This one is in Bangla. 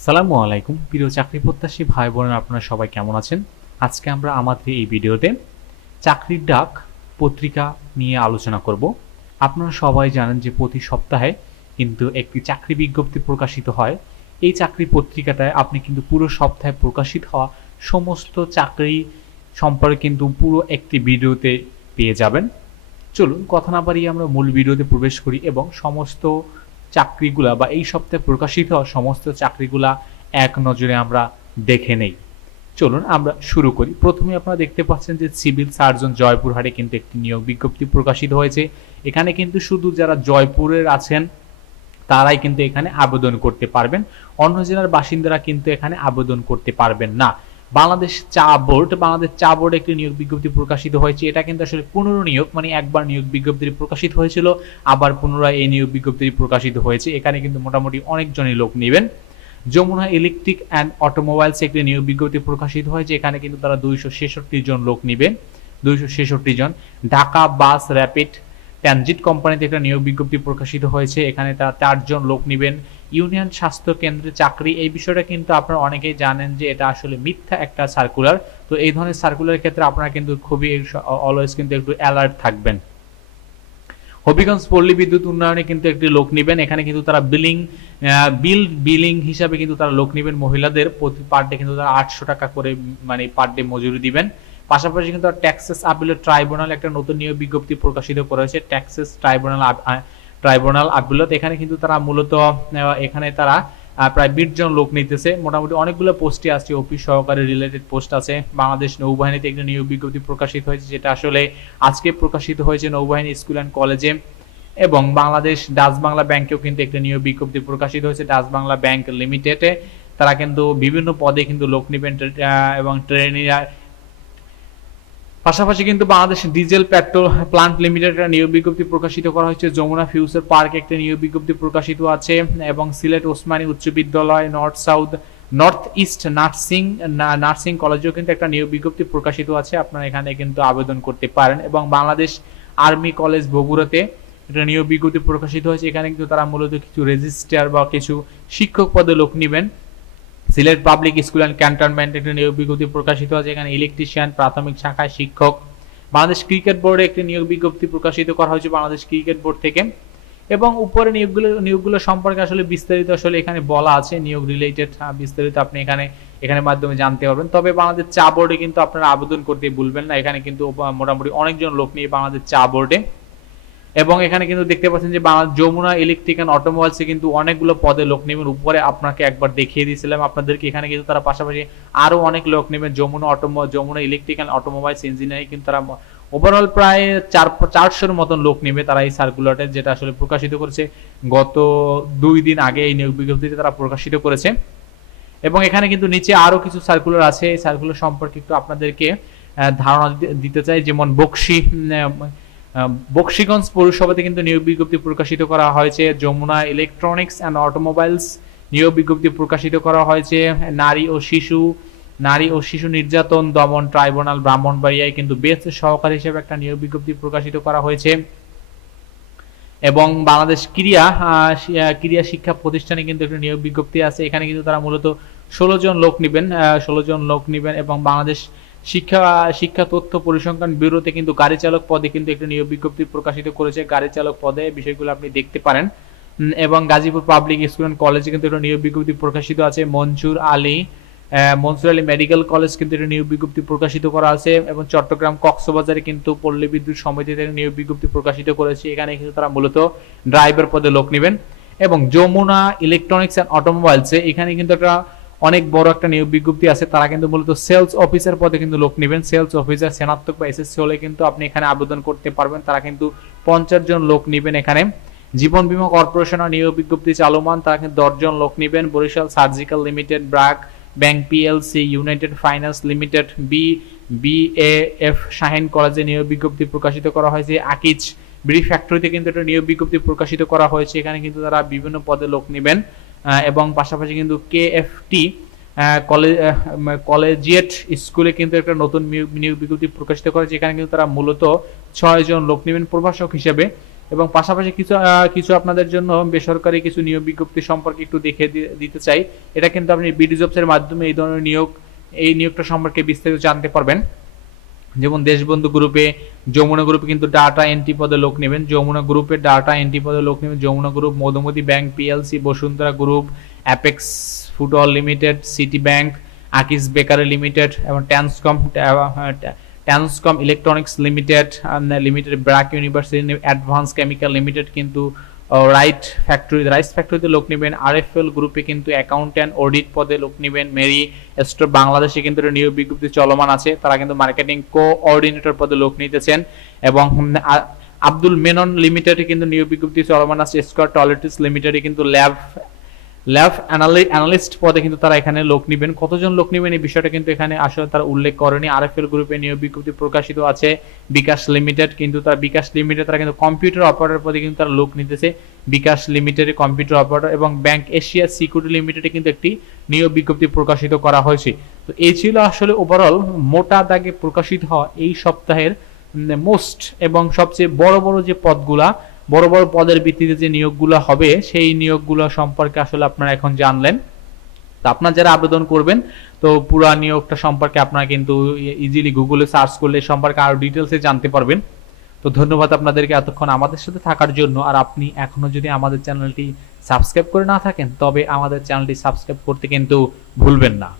আসসালামু আলাইকুম। প্রিয় চাকরি প্রত্যাশী ভাই বোনেরা আপনারা সবাই কেমন আছেন? আজকে আমরা আমাদের এই ভিডিওতে চাকরির ডাক পত্রিকা নিয়ে আলোচনা করব। আপনারা সবাই জানেন যে প্রতি সপ্তাহে কিন্তু একটি চাকরি বিজ্ঞপ্তি প্রকাশিত হয়। এই চাকরি পত্রিকাটায় আপনি কিন্তু পুরো সপ্তাহে প্রকাশিত হওয়া সমস্ত চাকরি সম্পর্কে কিন্তু পুরো একটি ভিডিওতে পেয়ে যাবেন। চলুন, কথা না বাড়িয়ে আমরা মূল ভিডিওতে প্রবেশ করি এবং সমস্ত চাকরিগুলা বা এই সপ্তাহে প্রকাশিত সমস্ত চাকরিগুলা এক নজরে আমরা দেখে নেই। চলুন আমরা শুরু করি। প্রথমে আপনারা দেখতে পাচ্ছেন যে সিভিল সার্জন জয়পুরহাটে কিন্তু একটি নিয়োগ বিজ্ঞপ্তি প্রকাশিত হয়েছে। এখানে কিন্তু শুধু যারা জয়পুরের আছেন, তারাই কিন্তু এখানে আবেদন করতে পারবেন। অন্য জেলার বাসিন্দারা কিন্তু এখানে আবেদন করতে পারবেন না। বাংলাদেশ চা বোর্ড, বাংলাদেশ চা বোর্ড একটি নিয়োগ বিজ্ঞপ্তি প্রকাশিত হয়েছে। এটা কিন্তু আসলে পুনর্নিয়োগ মানে একবার নিয়োগ বিজ্ঞপ্তি প্রকাশিত হয়েছিল, আবার পুনরায় এই নিয়োগ বিজ্ঞপ্তি প্রকাশিত হয়েছে। এখানে কিন্তু মোটামুটি অনেকজনই লোক নেবেন। যমুনা ইলেকট্রিক অ্যান্ড অটোমোবাইলস একটি নিয়োগ বিজ্ঞপ্তি প্রকাশিত হয়েছে। এখানে কিন্তু তারা দুইশো ছেষট্টি জন লোক নেবেন। দুইশো ছেষট্টি জন। ঢাকা বাস র্যাপিড ট্রানজিট কোম্পানিতে একটা নিয়োগ বিজ্ঞপ্তি প্রকাশিত হয়েছে। এখানে তারা চারজন লোক নেবেন। ইউনিয়ন স্বাস্থ্য কেন্দ্রে চাকরি, এই বিষয়টা কিন্তু আপনারা অনেকেই জানেন যে এটা আসলে মিথ্যা একটা সার্কুলার তো এই ধরনের সার্কুলার ক্ষেত্রে আপনারা কিন্তু খুবই অলওয়েজ কিন্তু একটু অ্যালার্ট থাকবেন। হবিগঞ্জ পল্লী বিদ্যুৎ উন্নয়নে কিন্তু একটি লোক নেবেন। এখানে কিন্তু তারা বিলিং বিল বিলিং হিসাবে কিন্তু তারা লোক নেবেন মহিলাদের। প্রতি পার ডে কিন্তু তারা আটশো টাকা করে মানে পার ডে মজুরি দিবেন। পাশাপাশি কিন্তু ট্যাক্সেস আপিলের ট্রাইব্যুনাল একটা নতুন নিয়োগ বিজ্ঞপ্তি প্রকাশিত করেছে। ট্যাক্সেস ট্রাইব্যুনাল ট্রাইব্যুনাল আপিলত এখানে কিন্তু তারা মূলত এখানে তারা প্রায় বিশ জন লোক নিতেছে। মোটামুটি অনেকগুলো পোস্টে আছে অফিস সহকারে রিলেটেড পোস্ট আছে। বাংলাদেশ নৌবাহিনীতে একটা নিয়োগ বিজ্ঞপ্তি প্রকাশিত হয়েছে, যেটা আসলে আজকে প্রকাশিত হয়েছে নৌবাহিনী স্কুল অ্যান্ড কলেজে। এবং বাংলাদেশ ডাচ বাংলা ব্যাংকেও কিন্তু একটা নিয়োগ বিজ্ঞপ্তি প্রকাশিত হয়েছে ডাচ বাংলা ব্যাংক লিমিটেডে। তারা কিন্তু বিভিন্ন পদে কিন্তু লোক নেবেন এবং ট্রেনিরা পাশাপাশি কিন্তু Bangladesh diesel petrol plant limited একটা নিয়োগ বিজ্ঞপ্তি প্রকাশিত করা হয়েছে। যমুনা ফিউচার পার্ক একটা নিয়োগ বিজ্ঞপ্তি প্রকাশিত আছে এবং সিলেট ওসমানী উচ্চ বিদ্যালয়, north south, north east nursing nursing কলেজেও কিন্তু একটা নিয়োগ বিজ্ঞপ্তি প্রকাশিত আছে। আপনারা এখানে কিন্তু আবেদন করতে পারেন এবং বাংলাদেশ আর্মি কলেজ বগুড়াতে একটা নিয়োগ বিজ্ঞপ্তি প্রকাশিত হয়েছে। এখানে কিন্তু তারা মূলত কিছু রেজিস্ট্রার বা কিছু শিক্ষক পদে লোক নেবেন। Sylhet public school and cantonment একটি নিয়োগ বিজ্ঞপ্তি প্রকাশিত হয়েছে। এখানে ইলেকট্রিশিয়ান, প্রাথমিক শাখায় শিক্ষক, বাংলাদেশ ক্রিকেট বোর্ডে একটি নিয়োগ বিজ্ঞপ্তি প্রকাশিত করা হয়েছে বাংলাদেশ ক্রিকেট বোর্ড থেকে। এবং উপরে নিয়োগগুলো নিয়োগগুলো সম্পর্কে আসলে বিস্তারিত আসলে এখানে বলা আছে। নিয়োগ রিলেটেড বিস্তারিত আপনি এখানে এখানে মাধ্যমে জানতে পারবেন। তবে বাংলাদেশ চা বোর্ডে কিন্তু আপনারা আবেদন করতে ভুলবেন না। এখানে কিন্তু মোটামুটি অনেকজন লোক নিয়ে বাংলাদেশ চা বোর্ডে এবং এখানে কিন্তু দেখতে পাচ্ছেন যে বাংলা যমুনা ইলেকট্রিক অ্যান্ড অটোমোবাইলসে কিন্তু অনেকগুলো পদে লোক নেবেন উপরে আপনাকে একবার দেখিয়ে দিয়েছিলাম। আপনাদেরকে এখানে কিন্তু তারা পাশাপাশি আরও অনেক লোক নেবেন Jamuna অটোমো Jamuna electric and automobiles engineering কিন্তু তারা ওভারঅল প্রায় চার চারশোর মতন লোক নেবে তারা এই সার্কুলারটা যেটা আসলে প্রকাশিত করেছে। গত দুই দিন আগে এই নিয়োগ বিজ্ঞপ্তিতে তারা প্রকাশিত করেছে। এবং এখানে কিন্তু নিচে আরও কিছু সার্কুলার আছে। এই সার্কুলার সম্পর্কে একটু আপনাদেরকে ধারণা দিতে- চাই। যেমন বক্সি বক্সিগঞ্জ পৌরসভাতে কিন্তু নিয়োগ বিজ্ঞপ্তি প্রকাশিত করা হয়েছে। যমুনা ইলেকট্রনিক্স অ্যান্ড অটোমোবাইলস নিয়োগ বিজ্ঞপ্তি প্রকাশিত করা হয়েছে। নারী ও শিশু, নারী ও শিশু নির্যাতন, দমন ট্রাইব্যুনাল, ব্রাহ্মণবাড়িয়ায় কিন্তু বেস্ট সহকারী হিসেবে একটা নিয়োগ বিজ্ঞপ্তি প্রকাশিত করা হয়েছে। এবং বাংলাদেশ ক্রিয়া ক্রিয়া শিক্ষা প্রতিষ্ঠানে কিন্তু একটা নিয়োগ বিজ্ঞপ্তি আছে। এখানে কিন্তু তারা মূলত ষোলো জন লোক নেবেন ষোলো জন লোক নেবেন এবং বাংলাদেশ শিক্ষা শিক্ষা তথ্য পরিসংখ্যান ব্যুরোতে কিন্তু গাড়ি চালক পদে কিন্তু একটা নিয়োগ বিজ্ঞপ্তি প্রকাশিত করেছে। গাড়ি চালক পদে বিষয়গুলো আপনি দেখতে পারেন। এবং গাজীপুর পাবলিক স্কুল অ্যান্ড কলেজে কিন্তু একটা নিয়োগ বিজ্ঞপ্তি প্রকাশিত আছে। মনসুর আলী মনসুর আলী মেডিকেল কলেজ কিন্তু একটা নিয়োগ বিজ্ঞপ্তি প্রকাশিত করা আছে এবং চট্টগ্রাম কক্সবাজারে কিন্তু পল্লী বিদ্যুৎ সমিতিতে নিয়োগ বিজ্ঞপ্তি প্রকাশিত করেছে। এখানে কিন্তু তারা মূলত ড্রাইভার পদে লোক নেবেন। এবং যমুনা ইলেকট্রনিক্স অ্যান্ড অটোমোবাইলসে এখানে কিন্তু একটা অনেক বড় একটা নিয়োগ বিজ্ঞপ্তি আছে, তারা কিন্তু মূলত সেলস অফিসার পদে কিন্তু লোক নেবেন। সেলস অফিসার স্নাতক বা এসএসসি হলে কিন্তু আপনি এখানে আবেদন করতে পারবেন। তারা কিন্তু পঞ্চাশ জন লোক নেবেন এখানে। জীবন বীমা কর্পোরেশনের নিয়োগ বিজ্ঞপ্তি চালমান, তারা কিন্তু দশজন লোক নেবেন। Barishal surgical limited BRAC bank PLC united finance limited B BAF Shaheen কলেজে নিয়োগ বিজ্ঞপ্তি প্রকাশিত করা হয়েছে। আকিজ বিড়ি ফ্যাক্টরিতে কিন্তু একটা নিয়োগ বিজ্ঞপ্তি প্রকাশিত করা হয়েছে। এখানে কিন্তু তারা বিভিন্ন পদে লোক নেবেন। এবং পাশাপাশি কিন্তু কেএফটি কলেজ কলেজিয়েট স্কুলে কিন্তু একটা নতুন নিয়োগ বিজ্ঞপ্তি প্রকাশিত করেছে। এখানে কিন্তু তারা মূলত ছয় জন লোক নেবেন প্রভাষক হিসেবে। এবং পাশাপাশি কিছু কিছু আপনাদের জন্য বেসরকারি কিছু নিয়োগ বিজ্ঞপ্তি সম্পর্কে একটু দেখে দিতে চাই। এটা কিন্তু আপনি বিডি জবসের মাধ্যমে এই ধরনের নিয়োগ, এই নিয়োগটা সম্পর্কে বিস্তারিত জানতে পারবেন। যেমন দেশবন্ধু গ্রুপে যমুনা গ্রুপে কিন্তু ডাটা এন্ট্রি পদে লোক নেবেন। যমুনা গ্রুপে ডাটা এন্ট্রি পদে লোক নেবেন। Jamuna group Madhumati bank PLC Bashundhara group apex football limited city bank Akij bakery limited এবং Transcom Transcom electronics limited limited BRAC university advance chemical limited কিন্তু রাইট ফ্যাক্টরি রাইস ফ্যাক্টরিতে লোক নেবেন আর এফ এল গ্রুপে কিন্তু অ্যাকাউন্ট্যান্ট অডিট পদে লোক নেবেন মেরি স্টোর বাংলাদেশে কিন্তু নিয়োগ বিজ্ঞপ্তি চলমান আছে, তারা কিন্তু মার্কেটিং কোঅর্ডিনেটর পদে লোক নিতেছেন এবং আব্দুল মেনন লিমিটেডে কিন্তু নিয়োগ বিজ্ঞপ্তি চলমান আছে স্কোয়ার টয়লেটিস লিমিটেডে কিন্তু ল্যাব ল্যাব অ্যানালিস্ট পদে কিন্তু তারা এখানে লোক নেবেন। কতজন লোক নেবেন এই বিষয়টা কিন্তু এখানে আসলে তারা উল্লেখ করেনি। আরএফএল গ্রুপে নিয়োগ বিজ্ঞপ্তি প্রকাশিত আছে বিকাশ লিমিটেড, কিন্তু তারা বিকাশ লিমিটেড তারা কিন্তু কম্পিউটার অপারেটর পদে কিন্তু তারা লোক নিতেছে বিকাশ লিমিটেডে কম্পিউটার অপারেটর এবং ব্যাংক এশিয়া সিকিউরিটি লিমিটেডে কিন্তু একটি নিয়োগ বিজ্ঞপ্তি প্রকাশিত করা হয়েছে। তো এই ছিল আসলে ওভারঅল মোটা দাগে প্রকাশিত হওয়া এই সপ্তাহের মোস্ট এবং সবচেয়ে বড় বড় যে পদগুলা বড় বড় পদের ভিত্তিতে যে নিয়োগগুলো হবে, সেই নিয়োগগুলো সম্পর্কে আসলে আপনারা এখন জানলেন। তো আপনারা যারা আবেদন করবেন, তো পুরা নিয়োগটা সম্পর্কে আপনারা কিন্তু ইজিলি গুগলে সার্চ করলে সম্পর্কে আরও ডিটেলসে জানতে পারবেন। তো ধন্যবাদ আপনাদেরকে এতক্ষণ আমাদের সাথে থাকার জন্য। আর আপনি এখনও যদি আমাদের চ্যানেলটি সাবস্ক্রাইব করে না থাকেন, তবে আমাদের চ্যানেলটি সাবস্ক্রাইব করতে কিন্তু ভুলবেন না।